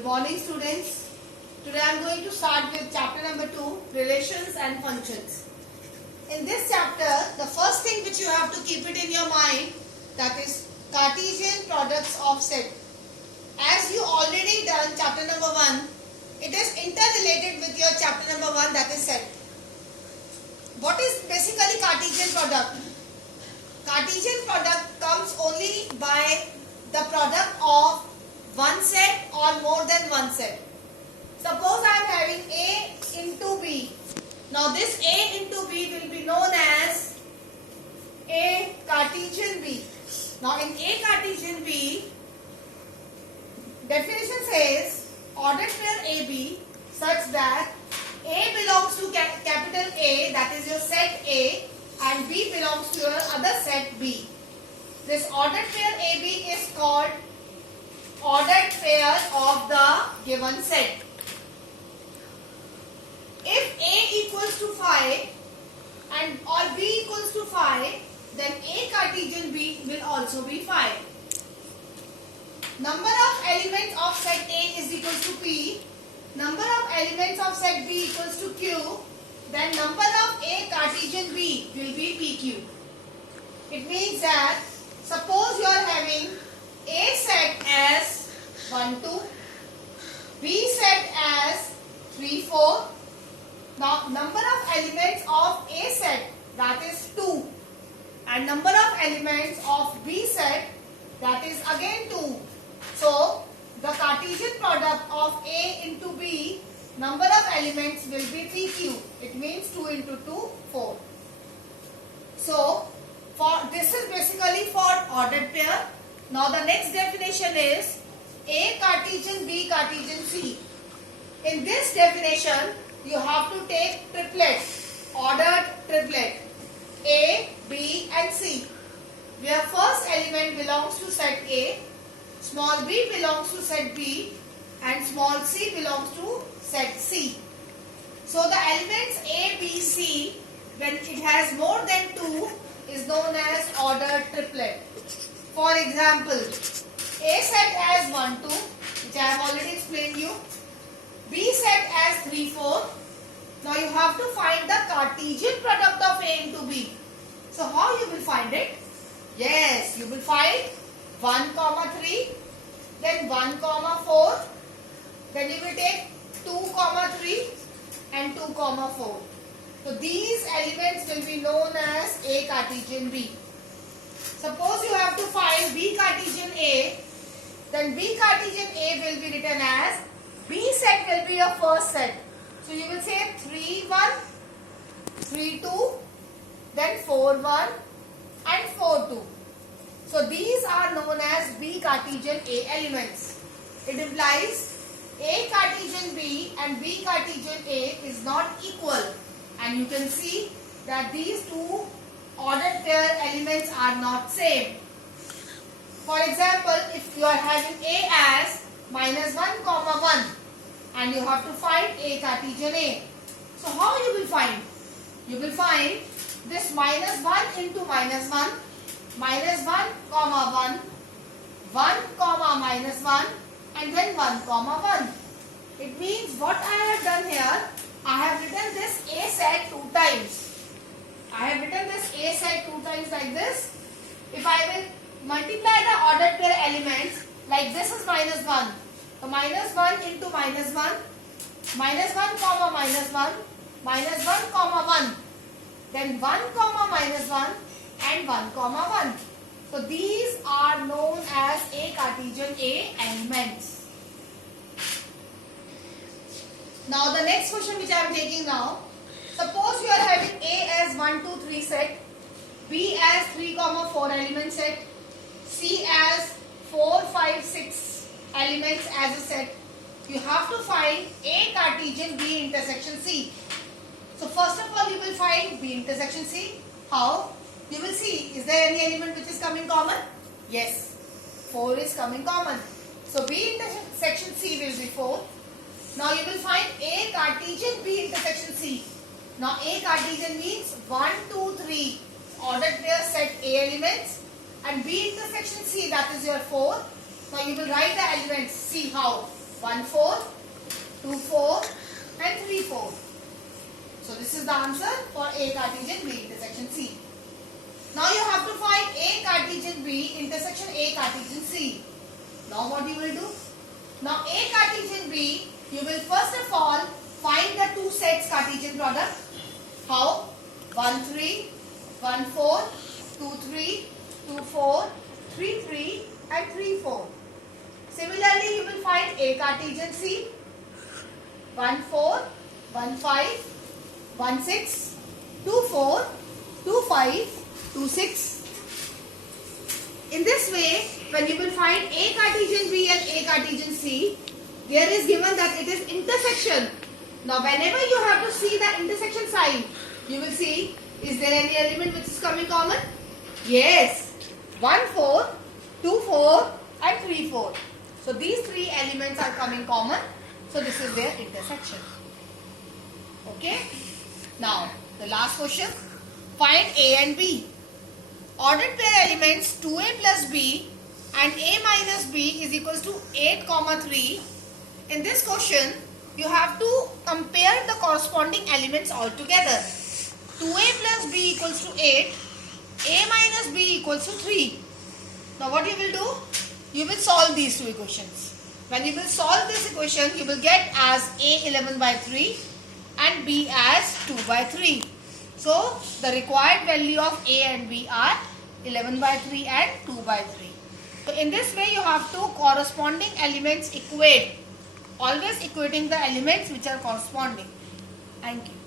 Good morning, students. Today I am going to start with chapter number 2, Relations and Functions. In this chapter, the first thing which you have to keep it in your mind, that is Cartesian products of set. As you already done chapter number 1, it is interrelated with your chapter number 1, that is set. What is basically Cartesian product? Cartesian product comes only by the product of one set or more than one set. Suppose I am having A into B. Now this A into B will be known as A Cartesian B. Now in A Cartesian B, definition says ordered pair AB such that A belongs to capital A, that is your set A, and B belongs to your other set B. This ordered pair AB is called ordered pair of the given set. If A equals to 5 and or B equals to 5, then A Cartesian B will also be 5. Number of elements of set A is equal to P. Number of elements of set B equals to Q. Then number of A Cartesian B will be PQ. It means that suppose you are having A set as 1, 2, B set as 3, 4. Now number of elements of A set, that is 2, and number of elements of B set, that is again 2. So the Cartesian product of A into B, number of elements will be PQ. It means 2 into 2, 4. So this is basically for ordered pair. Now the next definition is A Cartesian B Cartesian C. In this definition, you have to take triplet, ordered triplet, A, B and C, where first element belongs to set A, small b belongs to set B, and small c belongs to set C. So the elements A, B, C, when it has more than 2, is known as ordered triplet. For example, A set as 1, 2, which I have already explained you. B set as 3, 4. Now you have to find the Cartesian product of A into B. So how you will find it? Yes, you will find 1, 3, then 1, 4, then you will take 2, 3 and 2, 4. So these elements will be known as A Cartesian B. Suppose you have to find B Cartesian A, then B Cartesian A will be written as B set will be your first set. So you will say 3, 1, 3, 2, then 4, 1 and 4, 2. So these are known as B Cartesian A elements. It implies A Cartesian B and B Cartesian A is not equal. And you can see that these two ordered pair elements are not same. For example, if you are having A as -1, 1 and you have to find A Cartesian A. So how you will find? You will find this -1 into -1, -1, 1, 1, -1 and then 1, 1. It means what I have done here, I have written this A set 2 times. I have written this A set 2 times like this. If I will multiply the ordered pair elements, like this is -1. So -1 into -1, -1, -1, -1, 1, then 1, -1 and 1, 1. So these are known as A Cartesian A elements. Now the next question which I am taking now, suppose you are having A as 1, 2, 3 set, B as 3, 4 element set, C as 4, 5, 6 elements as a set. You have to find A Cartesian B intersection C. So first of all you will find B intersection C. How? You will see, is there any element which is coming common? Yes, 4 is coming common. So B intersection C will be 4. Now you will find A Cartesian B intersection C. Now A Cartesian means 1, 2, 3 ordered pair set A elements, and B intersection C, that is your 4. Now you will write the elements. See how. 1 4, 2 4 and 3 4. So this is the answer for A Cartesian B intersection C. Now you have to find A Cartesian B intersection A Cartesian C. Now what you will do? Now A Cartesian B, you will first of all find the two sets Cartesian product. How? 1 3, 1 4, 2 3, 2 4, 3 3 and 3 4. Similarly, you will find A Cartesian C. 1 4, 1 5, 1 6, 2 4, 2 5, 2 6. In this way, when you will find A Cartesian B and A Cartesian C, there is given that it is intersection. Now whenever you have to see the intersection sign, you will see, is there any element which is coming common? Yes, 1 4, 2 4 and 3 4. So these three elements are coming common. So this is their intersection. Okay. Now the last question. Find A and B. Ordered pair elements 2A plus B and A minus B is equals to 8, 3. In this question, you have to compare the corresponding elements all together. 2A plus B equals to 8. A minus B equals to 3. Now what you will do? You will solve these two equations. When you will solve this equation, you will get as A 11 by 3 and B as 2 by 3. So the required value of A and B are 11 by 3 and 2 by 3. So in this way you have to corresponding elements equate. Always equating the elements which are corresponding. Thank you.